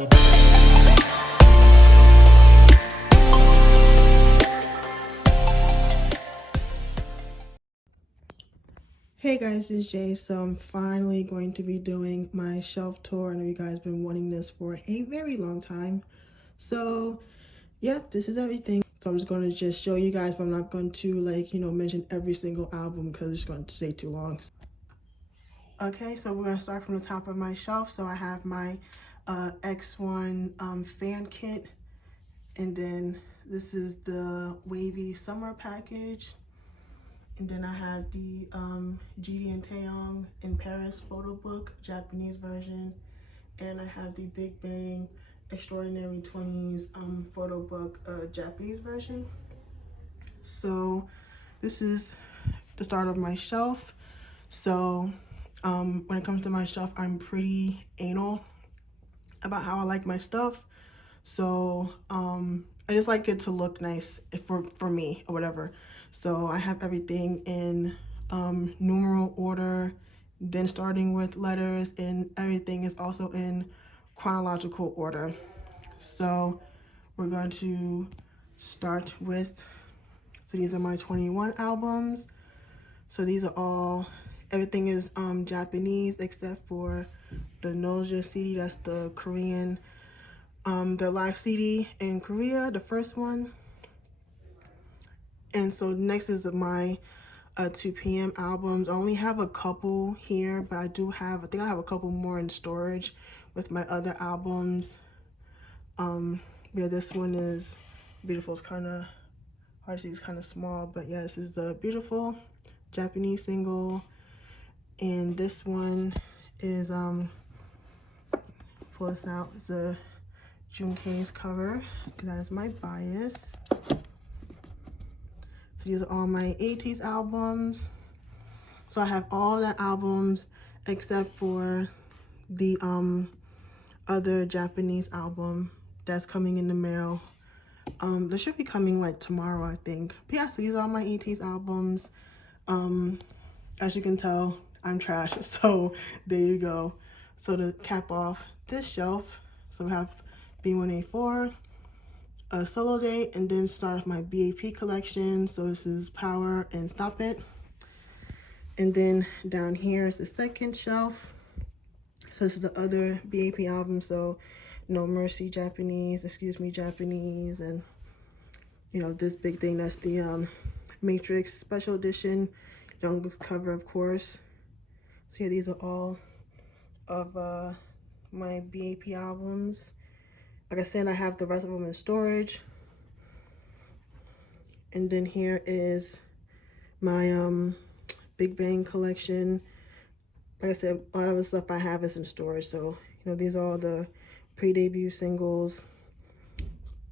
Hey guys, it's Jay. So I'm finally going to be doing my shelf tour. I know you guys have been wanting this for a very long time. So yep, this is everything. So I'm just going to just show you guys, but I'm not going to mention every single album because it's going to take too long. Okay, so we're going to start from the top of my shelf. So I have my X1 fan kit, and then this is the wavy summer package. And then I have the GD and Taeyong in Paris photo book, Japanese version. And I have the Big Bang Extraordinary 20s photo book, Japanese version. So this is the start of my shelf. So when it comes to my shelf, I'm pretty anal about how I like my stuff. So I just like it to look nice for me or whatever. So I have everything in numeral order, then starting with letters, and everything is also in chronological order. So we're going to start with, so these are my 21 albums. So these are all, everything is Japanese except for the Noja CD, that's the Korean, the live CD in Korea, the first one. And so next is my 2 p.m. albums. I only have a couple here, but I think I have a couple more in storage with my other albums. Yeah, this one is Beautiful. It's kind of hard to see, it's kind of small, but yeah, this is the Beautiful Japanese single. And this one is, pull this out, it's a Junkei's cover, because that is my bias. So these are all my 80s albums. So I have all the albums except for the other Japanese album that's coming in the mail. That should be coming like tomorrow, I think. But yeah, so these are all my 80s albums. As you can tell, I'm trash, so there you go. So to cap off this shelf, so we have B1A4, a solo date, and then start off my BAP collection. So this is Power and Stop It. And then down here is the second shelf. So this is the other BAP album. So No Mercy Japanese, Excuse Me Japanese, and you know, this big thing, that's the Matrix Special Edition, Jungkook's cover, of course. So yeah, these are all of my BAP albums. Like I said, I have the rest of them in storage. And then here is my Big Bang collection. Like I said, a lot of the stuff I have is in storage. So, you know, these are all the pre-debut singles.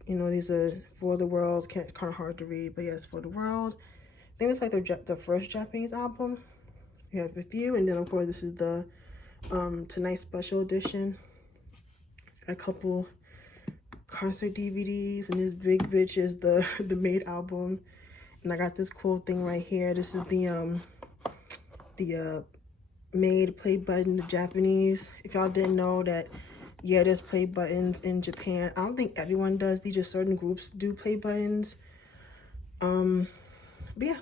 You know, these are For the World, kind of hard to read, but yes, For the World. I think it's like the first Japanese album. You have With You, and then of course this is the Tonight Special Edition. A couple concert DVDs, and this big bitch is the Made album. And I got this cool thing right here. This is the Made play button, the Japanese. If y'all didn't know that, yeah, there's play buttons in Japan. I don't think everyone does. These just certain groups do play buttons. But yeah,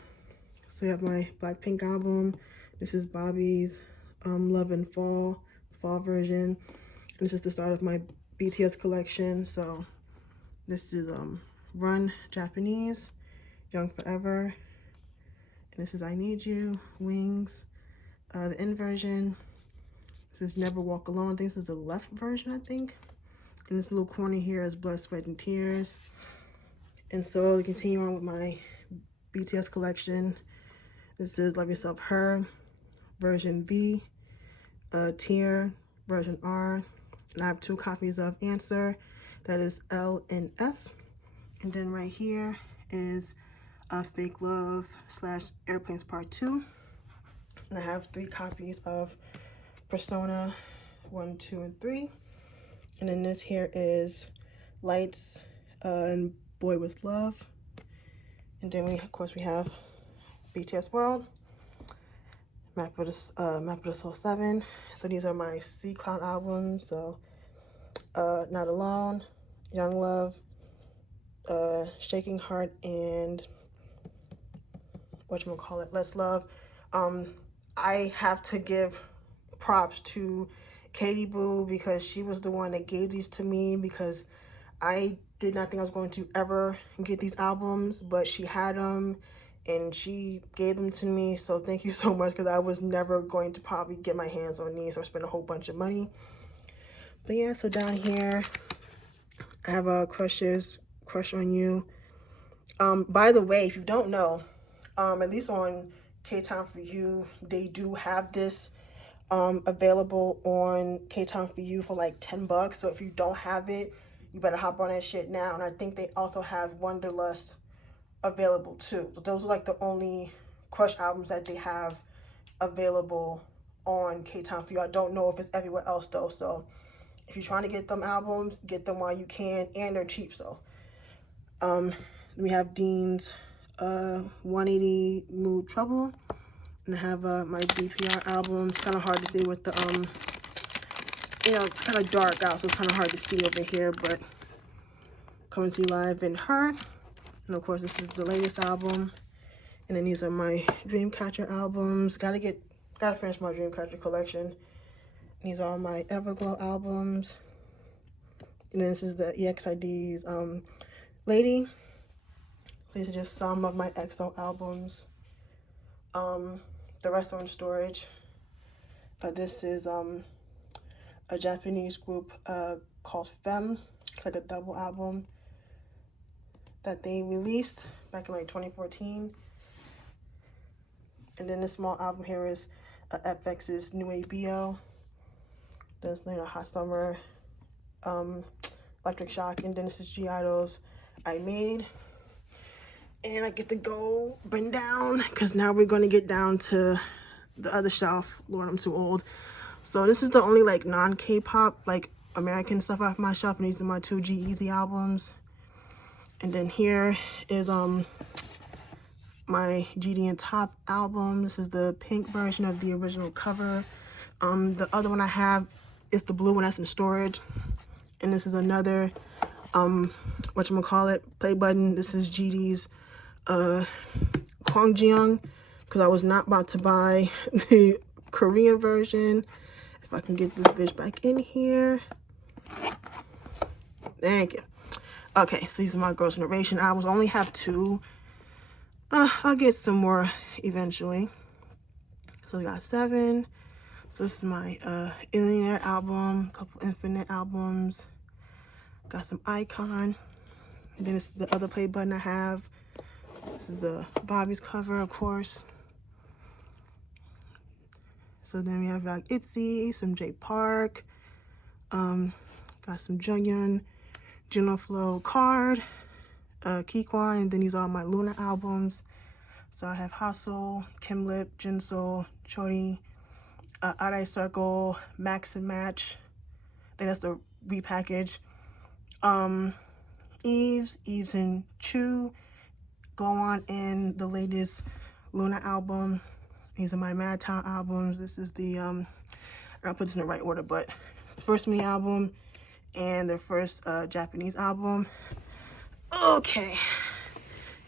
so we have my Blackpink album. This is Bobby's Love and Fall version. And this is the start of my BTS collection. So this is Run Japanese, Young Forever. And this is I Need You, Wings. The end version, this is Never Walk Alone. I think this is the left version, I think. And this little corner here is Blood, Sweat, and Tears. And so to continue on with my BTS collection, this is Love Yourself Her, version V, Tear, version R. And I have 2 copies of Answer, that is L and F. And then right here is Fake Love / Airplanes Part 2. And I have 3 copies of Persona 1, 2, and 3. And then this here is Lights and Boy with Love. And then of course we have BTS World, Map of the Soul 7. So these are my C Cloud albums. So Not Alone, Young Love, Shaking Heart, and whatchamacallit, Let's Love. I have to give props to Katie Boo because she was the one that gave these to me, because I did not think I was going to ever get these albums, but she had them and she gave them to me. So thank you so much, because I was never going to probably get my hands on these or spend a whole bunch of money. But yeah, so down here I have a Crush on You. By the way, if you don't know, at least on K-Time For You, they do have this available on K-Time For You for like 10 bucks. So if you don't have it, you better hop on that shit now. And I think they also have Wonderlust available too. So those are like the only Crush albums that they have available on K-Time For You. I don't know if it's everywhere else though. So if you're trying to get them albums, get them while you can, and they're cheap. So we have Dean's 180 Mood Trouble, and I have my DPR album. It's kind of hard to see with the you know, it's kind of dark out, so it's kind of hard to see over here, but Coming to You Live and Her. And of course, this is the latest album. And then these are my Dreamcatcher albums. Gotta finish my Dreamcatcher collection. These are all my Everglow albums. And then this is the EXID's Lady. So these are just some of my EXO albums. The rest are in storage. But this is a Japanese group called Femme. It's like a double album that they released back in like 2014. And then this small album here is FX's New ABO. There's, you know, Hot Summer, Electric Shock, and then this is G Idol's I Made. And I get to go bring down, because now we're going to get down to the other shelf. Lord, I'm too old. So this is the only like non-K-pop, like American stuff off my shelf, and these are my 2 G-Eazy albums. And then here is my GD and Top album. This is the pink version of the original cover. The other one I have is the blue one that's in storage. And this is another whatchamacallit, play button. This is GD's Kwangjeong, because I was not about to buy the Korean version. If I can get this bitch back in here. Thank you. Okay, so these are my Girls' Generation albums. I only have 2. I'll get some more eventually. So we got 7. So this is my Illionaire album, a couple Infinite albums. Got some Icon. And then this is the other play button I have. This is the Bobby's cover, of course. So then we have like ITZY, some J Park. Got some Junghyun, Juno Flow Card, Kikwan, and then these are all my Luna albums. So I have Hustle, Kim Lip, Jinso, Chori, Arai Circle, Max and Match. I think that's the repackage. Eves and Chu, Go On, and the latest Luna album. These are my Mad Town albums. This is the I'll put this in the right order, but the first mini album and the first Japanese album. Okay,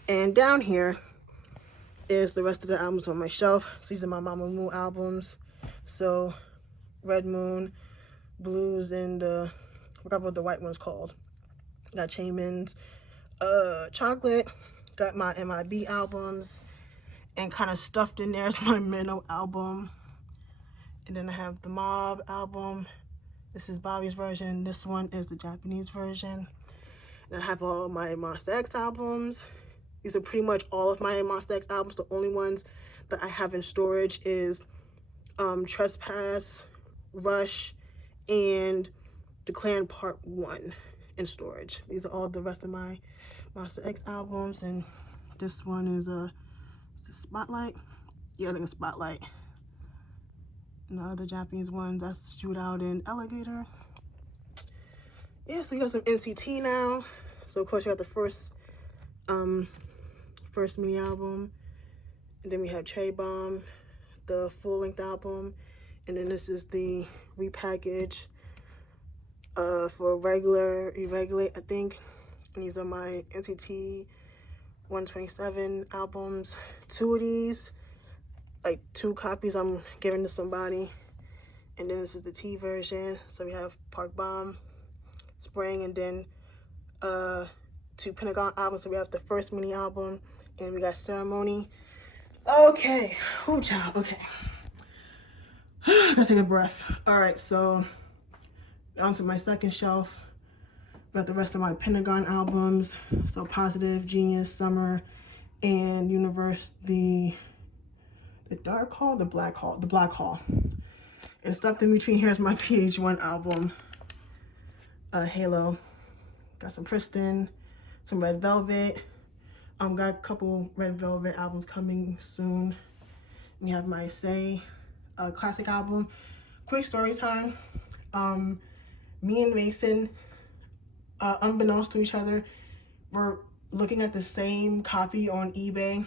and down here is the rest of the albums on my shelf. So these are my Mamamoo albums. So Red Moon, Blues, and I forgot what the white one's called. Got Chaemin's Chocolate. Got my MIB albums, and kind of stuffed in there is my Minnow album. And then I have the Mob album. This is Bobby's version. This one is the Japanese version. And I have all my Monsta X albums. These are pretty much all of my Monsta X albums. The only ones that I have in storage is Trespass, Rush, and The Clan Part 1 in storage. These are all the rest of my Monsta X albums. And this one is a Spotlight. Yeah, I think it's Spotlight. And the other Japanese ones, that's Shootout and Alligator. Yeah, so we got some NCT now. So of course you got the first mini album, and then we have Cherry Bomb, the full-length album, and then this is the repackaged for regular, irregular, I think. And these are my NCT 127 albums. 2 of these, like 2 copies I'm giving to somebody. And then this is the T version. So we have Park Bomb, Spring, and then 2 Pentagon albums. So we have the first mini album, and we got Ceremony. Okay, oh child, okay. Gotta take a breath. All right, so onto my second shelf. Got the rest of my Pentagon albums. So Positive, Genius, Summer, and Universe, the Dark Hall, the Black Hall, the Black Hall. And stuck in between here is my PH1 album, Halo. Got some Tristan, some Red Velvet. Got a couple Red Velvet albums coming soon. We have my Say classic album. Quick story time. Me and Mason, unbeknownst to each other, were looking at the same copy on eBay,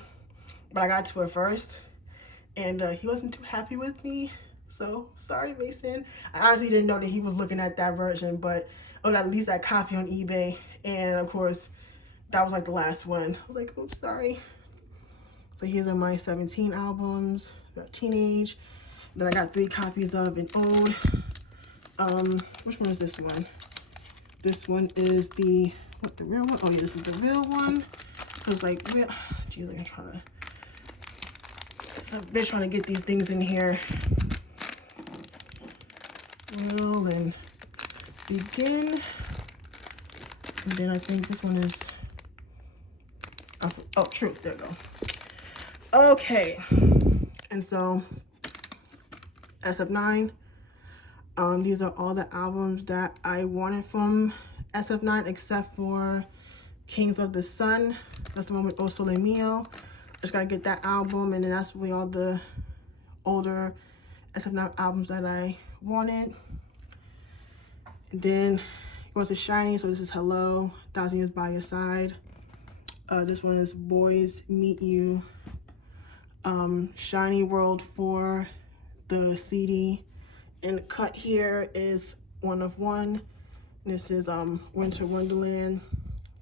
but I got to it first, and he wasn't too happy with me. So sorry, Mason. I honestly didn't know that he was looking at that version, but at least that copy on eBay. And of course, that was like the last one. I was like, oops, sorry. So here's are my 17 albums. Got Teenage. Then I got 3 copies of an old. Which one is this one? This one is the real one? Oh yeah, this is the real one. So it's like real. Geez, I'm trying to. It's a bitch trying to get these things in here. Well, and Begin. And then I think this one is. Oh, Truth. There we go. Okay. And so, SF9. These are all the albums that I wanted from SF9 except for Kings of the Sun. That's the one with O Sole Mio. Just gotta get that album, and then that's really all the older SF9 albums that I wanted. And then go to Shiny. So this is Hello, 1,000 Years by Your Side. This one is Boys Meet You. Shiny World 4, the CD. And the cut here is One of One. This is Winter Wonderland,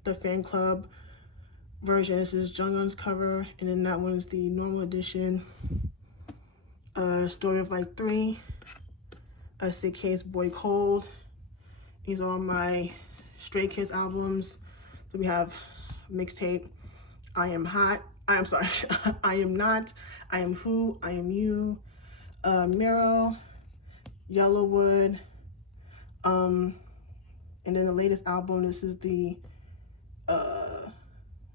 the fan club version. This is Jungkook's cover, and then that one's the normal edition. Story of Like 3, Sick Kids, Boy Cold. These are all my Stray Kids albums. So we have mixtape, I Am Hot. I'm sorry, I Am Not, I Am Who, I Am You, Miro, Yellowwood, and then the latest album, this is the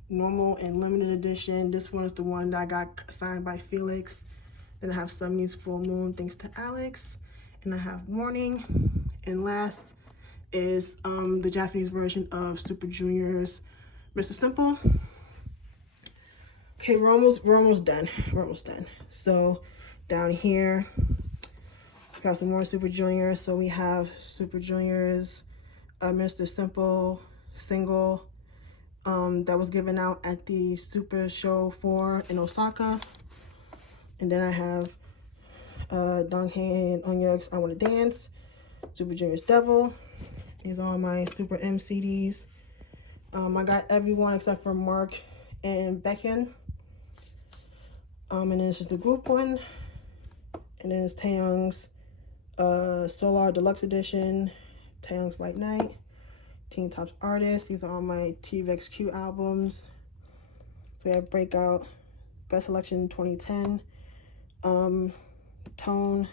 normal and limited edition. This one is the one that I got signed by Felix. Then I have Sunny's Full Moon, thanks to Alex. And I have Warning. And last is the Japanese version of Super Junior's Mr. Simple. Okay, we're almost done. We're almost done. So down here, we have some more Super Juniors. So we have Super Junior's Mr. Simple single that was given out at the Super Show 4 in Osaka. And then I have Donghae and Onyeok's I Wanna Dance, Super Junior's Devil. These are all my Super M CDs. I got everyone except for Mark and Becken. And then this is the group one. And then it's Taeyong's Solar Deluxe Edition, Taeyong's White Knight, Teen Top's Artist. These are all my T-Rex Q albums. So we have Breakout, Best Selection 2010, Tone,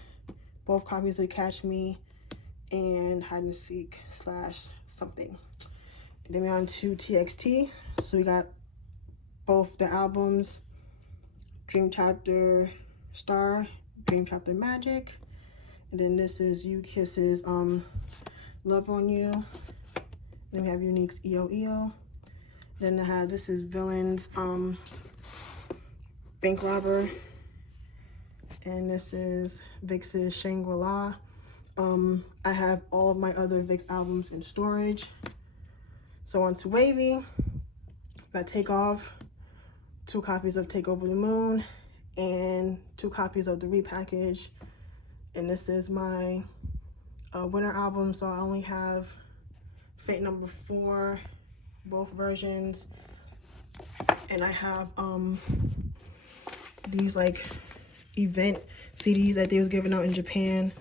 both copies of Catch Me, and Hide and Seek / something. And then we're on to TXT. So we got both the albums, Dream Chapter Star, Dream Chapter Magic. And then this is You Kiss's Love on You. Then we have Unique's EO. Then I have, this is Villain's Bank Robber. And this is Vix's Shangri-La. I have all of my other Vix albums in storage. So on to Wavy. Got Take Off, 2 copies of Take Over the Moon, and 2 copies of the repackage. And this is my winter album, so I only have Fate number 4, both versions, and I have these like event CDs that they was giving out in Japan.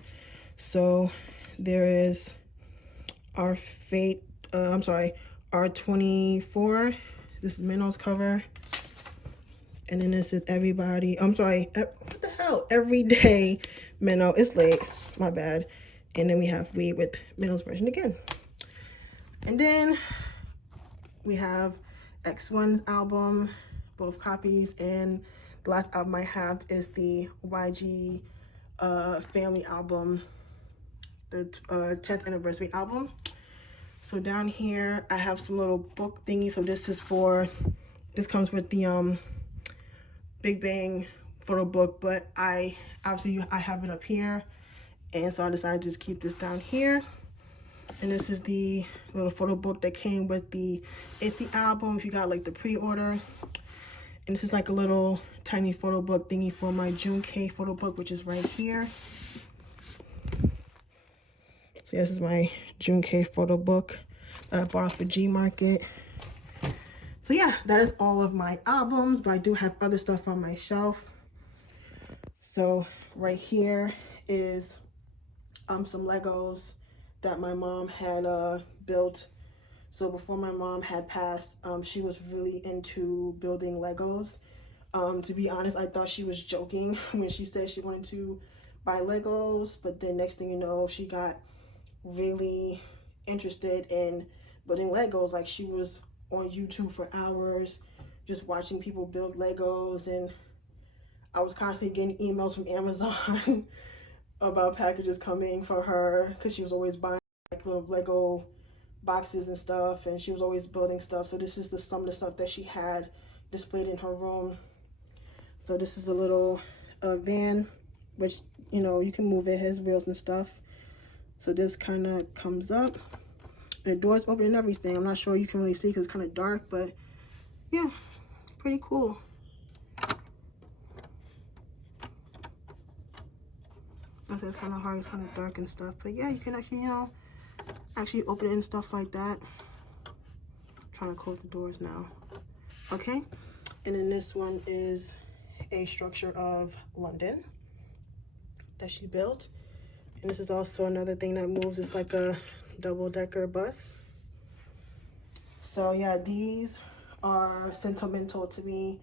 So there is our Fate, I'm sorry, R24. This is Minnow's cover. And then this is everybody, I'm sorry, what the hell? Everyday Minnow. It's late, my bad. And then we have Weed with Minnow's version again. And then we have X1's album, both copies, and the last album I have is the YG family album, the 10th anniversary album. So down here I have some little book thingies. So this comes with the Big Bang photo book, but I have it up here, and so I decided to just keep this down here. And this is the little photo book that came with the ITZY album if you got like the pre-order. And this is like a little tiny photo book thingy for my June K photo book, which is right here. So this is my June K photo book that I bought off of G Market. So yeah, that is all of my albums, but I do have other stuff on my shelf. So right here is some Legos that my mom had built. So before my mom had passed, she was really into building Legos. To be honest, I thought she was joking when she said she wanted to buy Legos, but then next thing you know, she got really interested in building Legos. Like, she was on YouTube for hours just watching people build Legos, and I was constantly getting emails from Amazon about packages coming for her because she was always buying like little Lego boxes and stuff, and she was always building stuff. So this is some of the stuff that she had displayed in her room. So this is a little van, which, you know, you can move it, it has wheels and stuff. So this kind of comes up, and the door's open and everything. I'm not sure you can really see because it's kind of dark, but yeah, pretty cool. I said it's kind of hard, it's kind of dark and stuff, but yeah, you can actually, you know, actually open it and stuff like that. I'm trying to close the doors now. Okay, and then this one is a structure of London that she built. And this is also another thing that moves. It's like a double-decker bus. So yeah, these are sentimental to me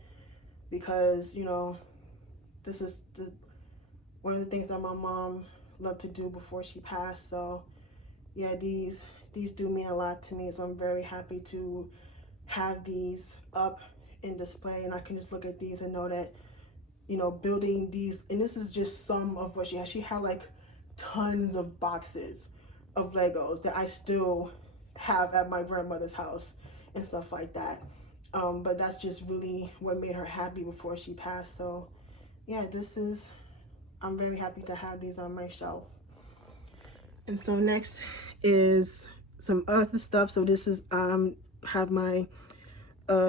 because, you know, this is one of the things that my mom loved to do before she passed. So yeah, these do mean a lot to me. So I'm very happy to have these up in display, and I can just look at these and know that, you know, building these, and this is just some of what she had. She had like tons of boxes of Legos that I still have at my grandmother's house and stuff like that. But that's just really what made her happy before she passed. So yeah, I'm very happy to have these on my shelf. And so next is some other stuff. So this is have my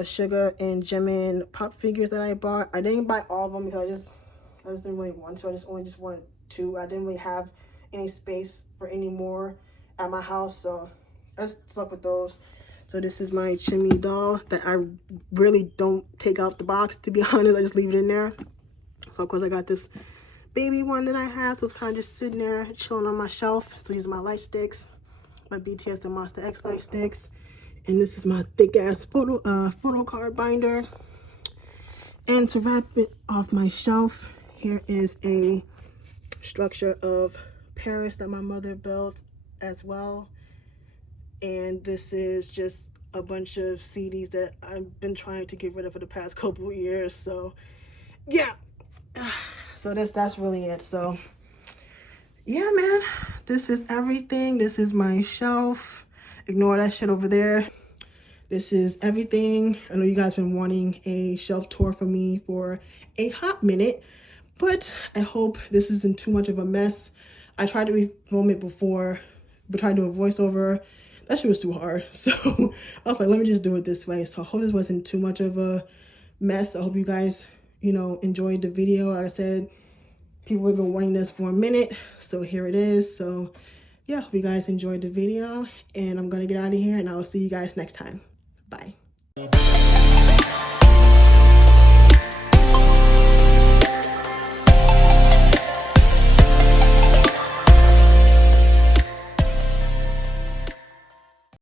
Sugar and Jimin pop figures that I bought. I didn't buy all of them because I just didn't really want to. I just wanted 2. I didn't really have any space for any more at my house, so I just stuck with those. So this is my Chimmy doll that I really don't take out the box, to be honest. I just leave it in there. So of course I got this baby one that I have, so it's kind of just sitting there chilling on my shelf. So these are my light sticks, my BTS and Monster X light sticks, and this is my thick ass photo card binder. And to wrap it off my shelf, here is a structure of Paris that my mother built as well. And this is just a bunch of CDs that I've been trying to get rid of for the past couple of years. So yeah, so that's really it. So yeah, man, this is everything. This is my shelf. Ignore that shit over there. This is everything. I know you guys been wanting a shelf tour from me for a hot minute, but I hope this isn't too much of a mess. I tried to film it before, but tried to do a voiceover. That shit was too hard. So I was like, let me just do it this way. So I hope this wasn't too much of a mess. I hope you guys, you know, enjoyed the video. Like I said, people have been wanting this for a minute, so here it is. So yeah, hope you guys enjoyed the video, and I'm gonna get out of here, and I will see you guys next time. Bye.